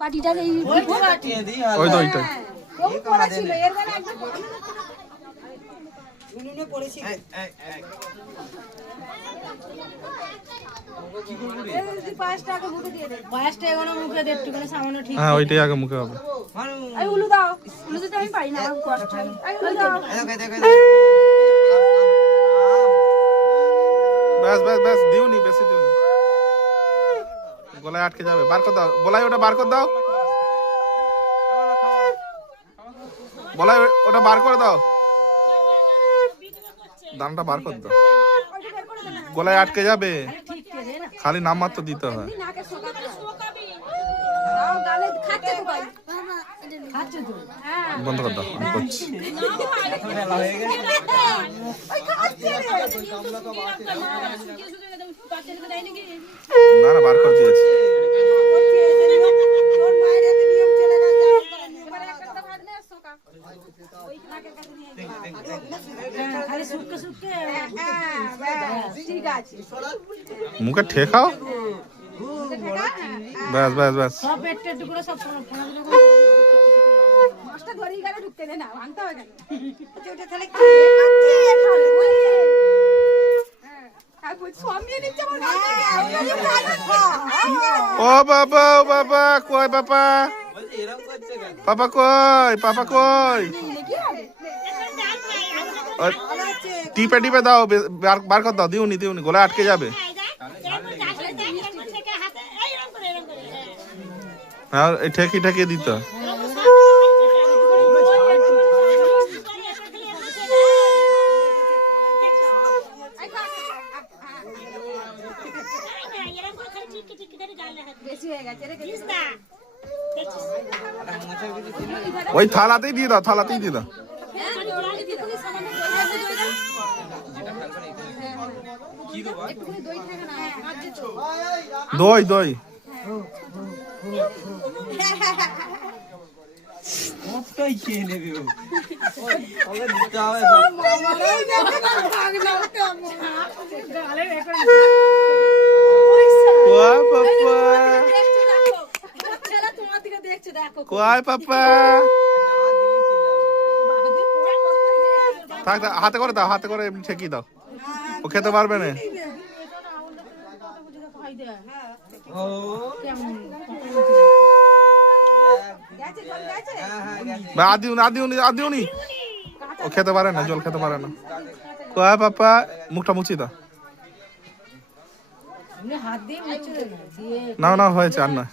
বাটিটা এই ওই তো ওইটাই পড়েছিল এর মানে একদম উনুনে পড়েছিল পাঁচটা আগে মুখে দিয়ে দে পাঁচটা এগোনো মুখে দে একটু করে সামান্য ঠিক হ্যাঁ ওইটাই আগে মুখে হবে এই উলু দাও উলু দিতে আমি পারি না আমার কষ্ট হয় এই উলু দাও ব্যাস ব্যাস ব্যাস দিওনি বেশি দিওনি গলায় আটকে যাবে বার কর দাও বলাই ওটা বার কর দাও বলাই ওটা বার করে দাও দামটা বার কর দাও গলায় আটকে যাবে খালি নাম মাত্র দিতে হয় নাকে শোকাবে দাও গালে খাচ্ছে তো ভাই খাচ্ছে তো হ্যাঁ বন্ধ কর দাও আমি করছি ওই খাচ্ছে না না বার করে দিয়েছি তোর মায়ের এত নিয়ম চলে গেছে এবারে একটা ভাত নে শোকা ওই নাকের কাছে নিয়ে যা খালি সুটকে সুটকে ঠিক আছে মুখে ঠেকাও ব্যাস ব্যাস ব্যাস সব পেটে টুকরো সব মাছটা ধরেই গেলে ঢুকতে দে না ভাঙতে হবে কেন ওটা তাহলে কি ও বাবা কই বাবা পাপা কই পাপা কই টিপে টিপে দাও বার কর দাও দিওনি দিওনি গলায় আটকে যাবে হ্যাঁ ঠেকি ঠেকিয়ে দিতে ওই থালাতেই দিয়ে দাও থালাতেই দিয়ে দাও দই দই খেয়ে নেবে কয় পাপা থাক হাতে করে দাও হাতে করে এমনি ঠেকিয়ে দাও ও খেতে পারবে না আদিউনি ও খেতে পারে না জল খেতে পারে না কয় পাপা মুখটা মুছি দাও না না হয়েছে আর না